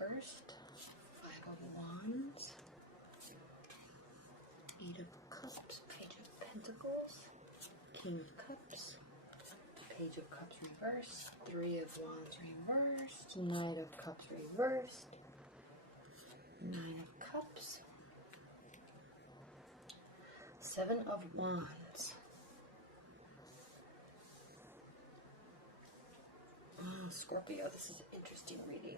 reversed, 5 of Wands, 8 of Cups, Page of Pentacles, King of Cups, Page of Cups reversed, 3 of Wands reversed, Knight of Cups reversed, 9 of Cups, 7 of Wands. Scorpio, this is an interesting reading.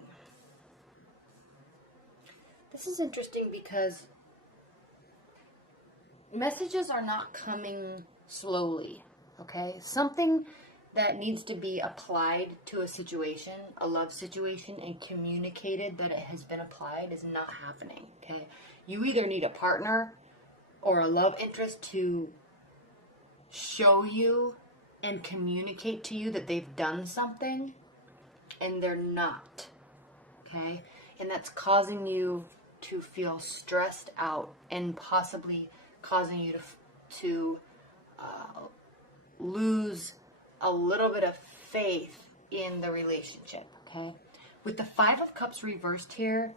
This is interesting because messages are not coming slowly, okay? Something that needs to be applied to a situation, a love situation, and communicated that it has been applied is not happening, okay? You either need a partner or a love interest to show you and communicate to you that they've done something, and they're not, okay? And that's causing you to feel stressed out and possibly causing you to lose a little bit of faith in the relationship, okay? With the 5 of Cups reversed here,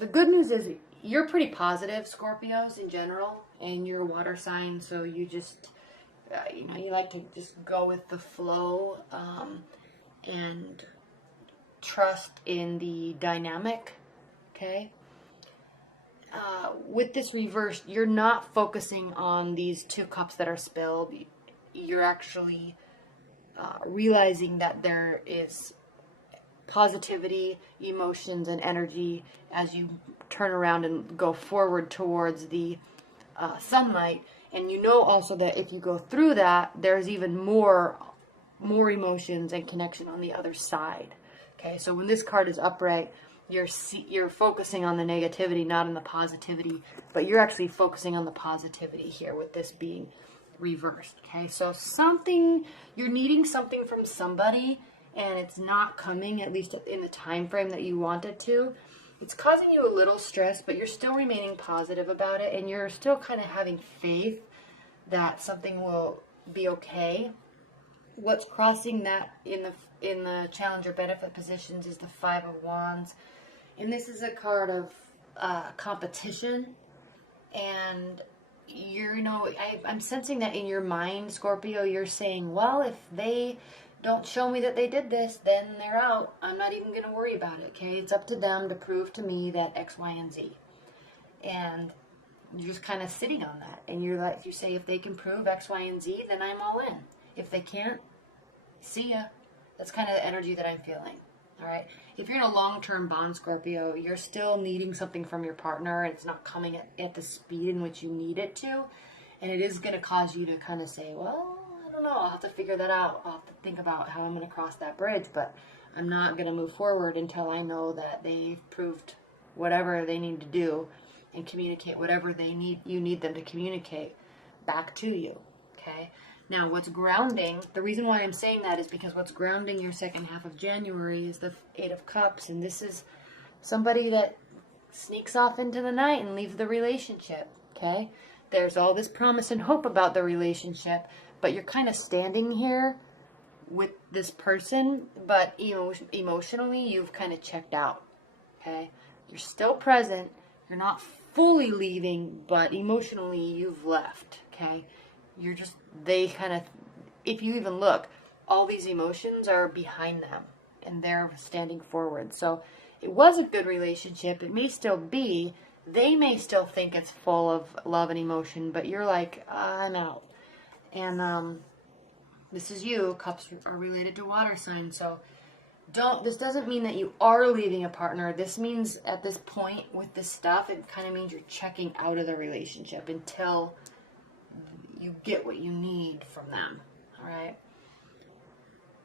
the good news is you're pretty positive, Scorpios, in general, and you're a water sign, so you just, you like to just go with the flow, and trust in the dynamic, okay? With this reverse, you're not focusing on these 2 cups that are spilled. You're actually realizing that there is positivity, emotions, and energy as you turn around and go forward towards the sunlight. And you know also that if you go through that, there's even more emotions and connection on the other side. Okay, so when this card is upright, you're focusing on the negativity, not on the positivity, but you're actually focusing on the positivity here with this being reversed. Okay, so you're needing something from somebody and it's not coming, at least in the time frame that you want it to. It's causing you a little stress, but you're still remaining positive about it, and you're still kind of having faith that something will be okay. What's crossing that in the challenger benefit positions is the 5 of Wands, and this is a card of competition. And I'm sensing that in your mind, Scorpio, you're saying, well, if they don't show me that they did this, then they're out. I'm not even going to worry about it, okay? It's up to them to prove to me that X, Y, and Z. And you're just kind of sitting on that. And you're like, you say, if they can prove X, Y, and Z, then I'm all in. If they can't, see ya. That's kind of the energy that I'm feeling, all right? If you're in a long-term bond, Scorpio, you're still needing something from your partner, and it's not coming at the speed in which you need it to. And it is going to cause you to kind of say, well, I don't know, I'll have to figure that out. I'll have to think about how I'm going to cross that bridge, but I'm not going to move forward until I know that they've proved whatever they need to do and communicate whatever you need them to communicate back to you, okay? Now, what's grounding, the reason why I'm saying that is because what's grounding your second half of January is the 8 of Cups, and this is somebody that sneaks off into the night and leaves the relationship, okay? There's all this promise and hope about the relationship, but you're kind of standing here with this person, but emotionally, you've kind of checked out, okay? You're still present. You're not fully leaving, but emotionally, you've left, okay? If you even look, all these emotions are behind them, and they're standing forward. So it was a good relationship. It may still be. They may still think it's full of love and emotion, but you're like, I'm out. And this is you. Cups are related to water signs, so this doesn't mean that you are leaving a partner. This means at this point with this stuff, it kind of means you're checking out of the relationship until you get what you need from them, all right?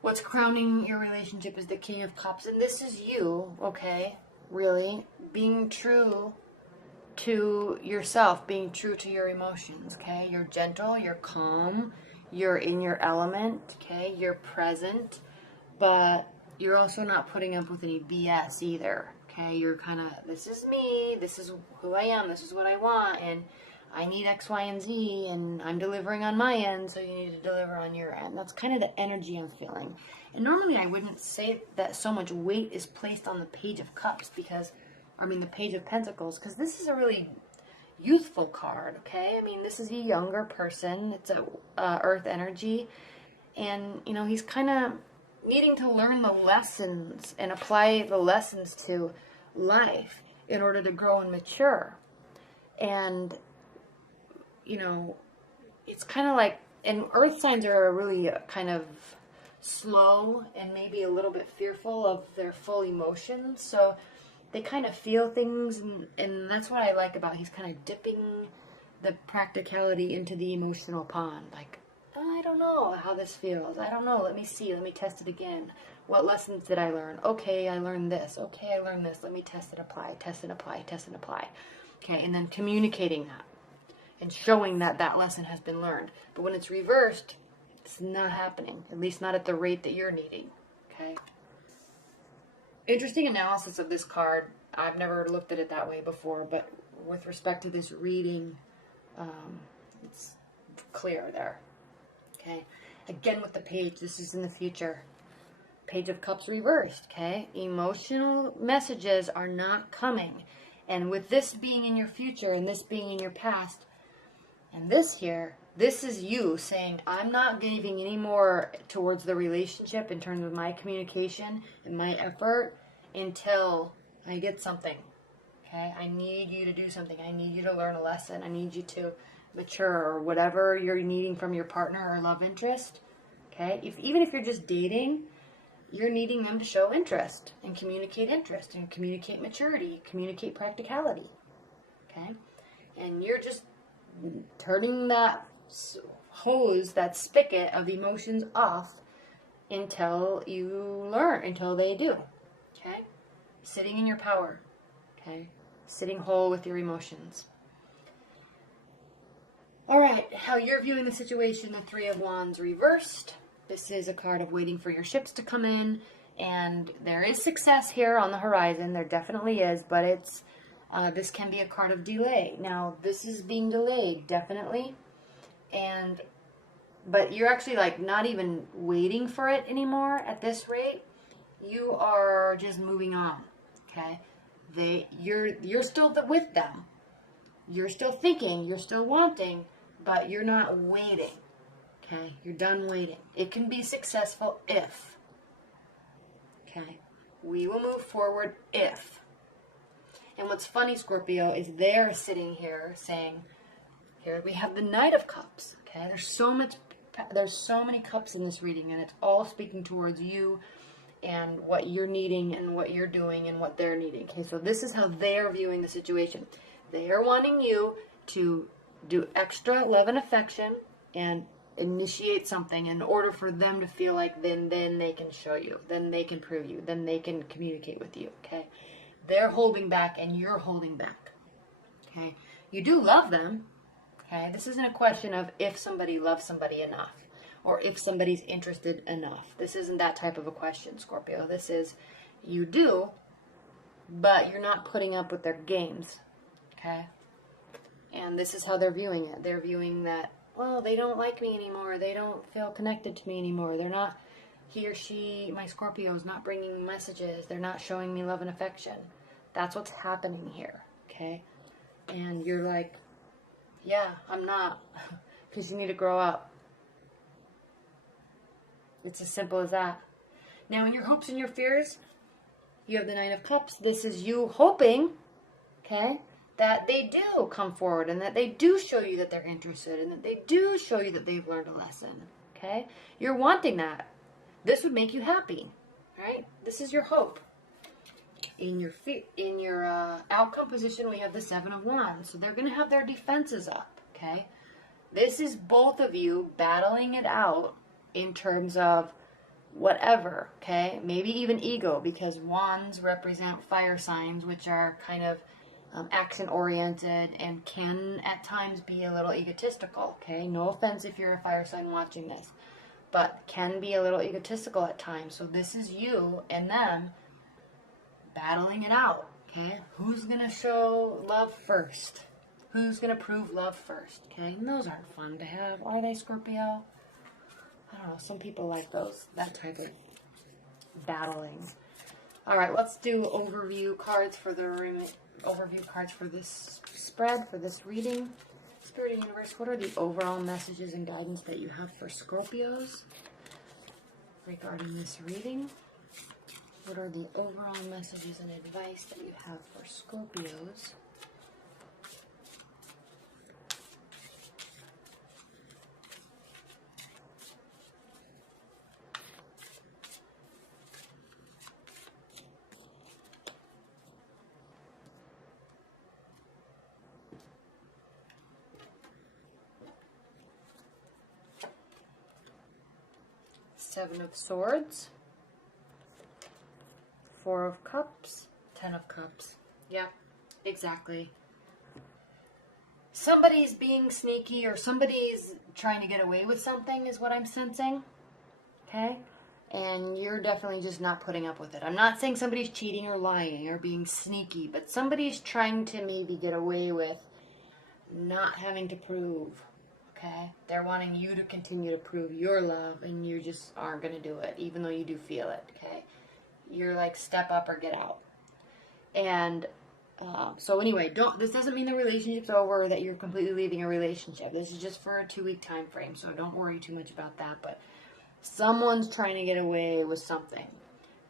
What's crowning your relationship is the King of Cups, and this is you, okay, really, being true to yourself, being true to your emotions, okay? You're gentle, you're calm, you're in your element, okay? You're present, but you're also not putting up with any BS either, okay? You're kind of, this is me, this is who I am, this is what I want, and I need X, Y, and Z, and I'm delivering on my end, so you need to deliver on your end. That's kind of the energy I'm feeling. And normally I wouldn't say that so much weight is placed on the Page of Cups, because, I mean the Page of Pentacles, because this is a really youthful card, okay? I mean, this is a younger person. It's a earth energy, and, you know, he's kind of needing to learn the lessons and apply the lessons to life in order to grow and mature. And, you know, it's kind of like, and earth signs are really kind of slow and maybe a little bit fearful of their full emotions, so they kind of feel things, and that's what I like about, he's kind of dipping the practicality into the emotional pond. Like, I don't know how this feels. I don't know. Let me see. Let me test it again. What lessons did I learn? Okay, I learned this. Okay, I learned this. Let me test and apply, test and apply, test and apply. Okay, and then communicating that and showing that that lesson has been learned. But when it's reversed, it's not happening, at least not at the rate that you're needing. Okay? Interesting analysis of this card. I've never looked at it that way before, but with respect to this reading, it's clear there. Okay? Again with the page, this is in the future. Page of Cups reversed, okay? Emotional messages are not coming. And with this being in your future and this being in your past, and this here, this is you saying, I'm not giving any more towards the relationship in terms of my communication and my effort until I get something. Okay? I need you to do something. I need you to learn a lesson. I need you to mature, or whatever you're needing from your partner or love interest. Okay? Even if you're just dating, you're needing them to show interest and communicate maturity, communicate practicality. Okay? And you're just turning that hose, that spigot of emotions off until you learn, until they do. Okay? Sitting in your power. Okay? Sitting whole with your emotions. Alright, how you're viewing the situation, the Three of Wands reversed. This is a card of waiting for your ships to come in, and there is success here on the horizon. There definitely is, but it's this can be a card of delay. Now, this is being delayed, definitely, but you're actually like not even waiting for it anymore at this rate. You are just moving on. Okay, you're still with them. You're still thinking. You're still wanting, but you're not waiting. Okay, you're done waiting. It can be successful if. Okay, we will move forward if. And what's funny, Scorpio, is they're sitting here saying, here we have the Knight of Cups. Okay, there's so many cups in this reading, and it's all speaking towards you and what you're needing and what you're doing and what they're needing. Okay, so this is how they're viewing the situation. They are wanting you to do extra love and affection and initiate something in order for them to feel like then they can show you, then they can prove you, then they can communicate with you. Okay, they're holding back and you're holding back. Okay, you do love them. Okay, this isn't a question of if somebody loves somebody enough or if somebody's interested enough. This isn't that type of a question, Scorpio. This is, you do, but you're not putting up with their games. Okay, and this is how they're viewing it. They're viewing that, well, they don't like me anymore. They don't feel connected to me anymore. They're not, he or she, my Scorpio, is not bringing me messages. They're not showing me love and affection. That's what's happening here, okay? And you're like, yeah, I'm not, because you need to grow up. It's as simple as that. Now, in your hopes and your fears, you have the Nine of Cups. This is you hoping, okay, that they do come forward and that they do show you that they're interested and that they do show you that they've learned a lesson, okay? You're wanting that. This would make you happy, right? This is your hope. In your outcome position, we have the Seven of Wands. So they're going to have their defenses up, okay? This is both of you battling it out in terms of whatever, okay? Maybe even ego, because wands represent fire signs, which are kind of action-oriented and can at times be a little egotistical, okay? No offense if you're a fire sign watching this, but can be a little egotistical at times. So this is you and them battling it out, okay? Who's going to show love first? Who's going to prove love first, okay? And those aren't fun to have, are they, Scorpio? I don't know, some people like those, that type of battling. All right, let's do overview cards for this spread, for this reading. Spirit and Universe, what are the overall messages and guidance that you have for Scorpios regarding this reading? What are the overall messages and advice that you have for Scorpios? Seven of Swords, Four of Cups, Ten of Cups. Yeah, exactly. Somebody's being sneaky or somebody's trying to get away with something is what I'm sensing. Okay? And you're definitely just not putting up with it. I'm not saying somebody's cheating or lying or being sneaky, but somebody's trying to maybe get away with not having to prove. Okay? They're wanting you to continue to prove your love, and you just aren't going to do it, even though you do feel it. Okay? You're like, step up or get out. And so anyway, this doesn't mean the relationship's over, that you're completely leaving a relationship. This is just for a 2-week time frame, so don't worry too much about that. But someone's trying to get away with something.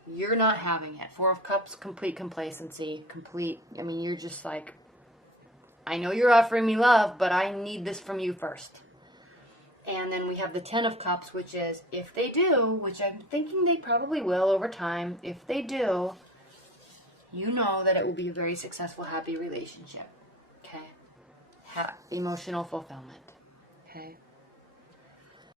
You're not having it. Four of Cups, complete complacency. You're just like, I know you're offering me love, but I need this from you first. And then we have the Ten of Cups, which is, if they do, which I'm thinking they probably will over time, if they do, you know that it will be a very successful, happy relationship. Okay? Emotional fulfillment. Okay?